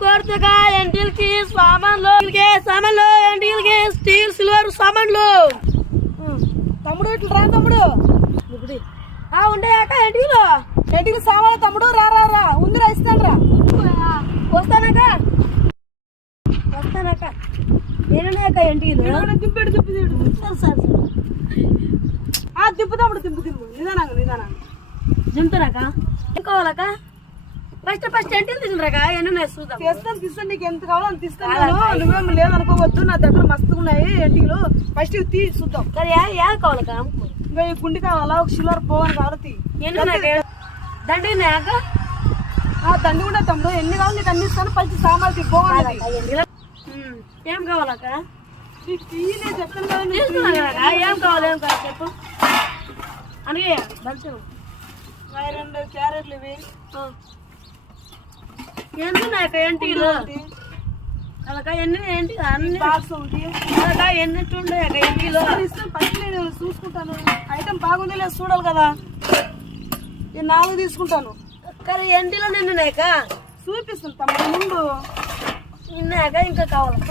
కొరతగా ఎంటీలకి సామాన్లు ఎంటీలకి steel silver సామాన్లు. తమ్ముడు ఇట్లా రా తమ్ముడు. ఇప్పుడు ఉండేయాక ఎంటికి సామాన్లు తమ్ముడు రా రా రా ఉందిరా ఇస్తాను రా. వస్తానాక నేనున్నాక ఎంటీలు దింపెడు దింపు సార్ దింపు తమ్ముడు దింపు నిదానంగా దింపుతానాక ఏం కావాలక ఫస్ట్ ఎంటీలు తీసుకురాక ఎన్ని చూద్దాం. తీస్తాను నీకు ఎంత కావాలో అంత ఇస్తాను. నువ్వేం లేదనుకోవద్దు, నా దగ్గర మస్తుగా ఉన్నాయి ఎంటీలు. ఫస్ట్ తీ చూద్దాం. ఏం కావాలక ఇంకా ఈ గుండి కావాలా, ఒక సిల్వర్ పోవని కావాలి. దండి ఉన్నాయాక దండి కూడా తమ్ముడు ఎన్ని కావాలి నీకు అన్ని ఇస్తాను. ఫస్ట్ సామాన్లు పోవాలి. ఏం కావాలక చెప్తాను కదా. ఏం కావాలి చెప్పు అనగా మంచిగా 2 క్యారెట్లు ఇవి ఎందుకు ఎంటీలు అలాక ఎన్ని ఏంటి అన్ని బాక్స్ ఒకటి అలాక ఎన్నిట్టు ఉండేక ఎంటీలు ఇస్తాను. ఫస్ట్ నేను చూసుకుంటాను, ఐటమ్ బాగుంది లేదు చూడాలి కదా. నేను 4 తీసుకుంటాను. కానీ ఎంటీలో నిన్నున్నాక చూపిస్తాను తమ్ముడు ముందు. నిన్నాక ఇంకా కావాలక్క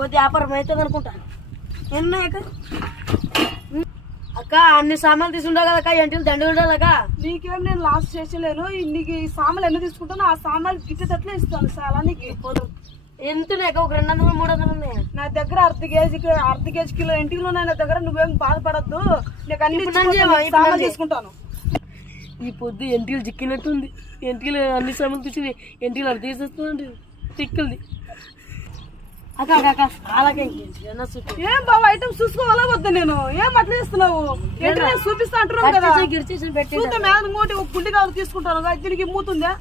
కొద్ది వ్యాపారం అవుతుంది అనుకుంటాను. ఎన్నాక అక్క అన్ని సామాన్లు తీసుకుంటావు కదక్క, ఎంటీలు దండి ఉండాలక్క. నీకేం నేను లాస్ట్ చేసలేను. నీకు ఈ సామాన్లు ఎన్ని తీసుకుంటానో ఆ సామాన్లు గిట్టేటట్లే ఇస్తాను. చాలా నీకు పోదు. ఎంతున్నాక ఒక 200 300 ఉన్నాయి నా దగ్గర అర్ధ కేజీ కిలో ఎంటీలు ఉన్నాయి నా దగ్గర. నువ్వేం బాధపడద్దు, నీకు అన్ని సామాన్లు తీసుకుంటాను. ఈ పొద్దు ఎంటీలు చిక్కినట్టుంది. ఎంటీలు అన్ని సామాన్లు తీసి ఎంటీలు అది తీసేస్తుందండి చిక్కులది అక్క అక్క అలాగే. ఏం బాబు ఐటమ్స్ చూసుకోవాలా వద్దా? నేను ఏం అట్లా చేస్తున్నావు? ఏంటి నేను చూపిస్తా అంటున్నావు కదా. మూటి ఒక గుండి కావాలి తీసుకుంటాను. దీనికి మూతుందా?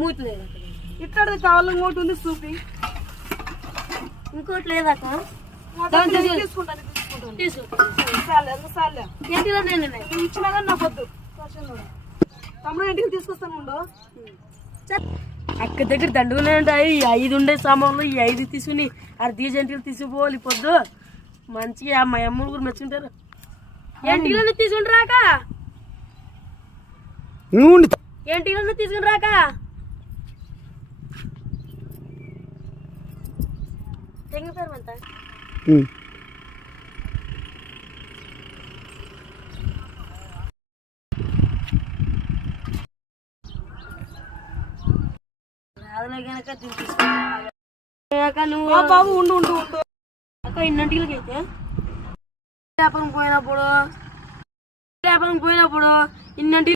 మూతి లేదు ఇట్లాంటిది కావాలి. మూటి ఉంది చూపి. ఇంకోటి లేదక్క తీసుకుంటాను. ఎంటీలో నేను ఇచ్చినా కానీ నాకు వద్దు. తమ్ముడు ఇంటికి తీసుకొస్తాను ఉండు. అక్క దగ్గర దండుగానే ఉంటాయి. 5 ఉండే సామాన్లు ఈ 5 తీసుకుని 6 ఎంటీలు తీసుకుపోవాలి. పొద్దు మంచిగా మా అమ్మలు కూడా మెచ్చుంటారు. ఎంటీలను తీసుకుని రాక ఎంటీలను తీసుకుని రాక తెంగిపోయారు అంతా. నువ్వు బాబు ఉండు ఉండు ఉండు అక్క ఇన్నంటికి అయితే వ్యాపారం పోయినప్పుడు ఇన్నంటి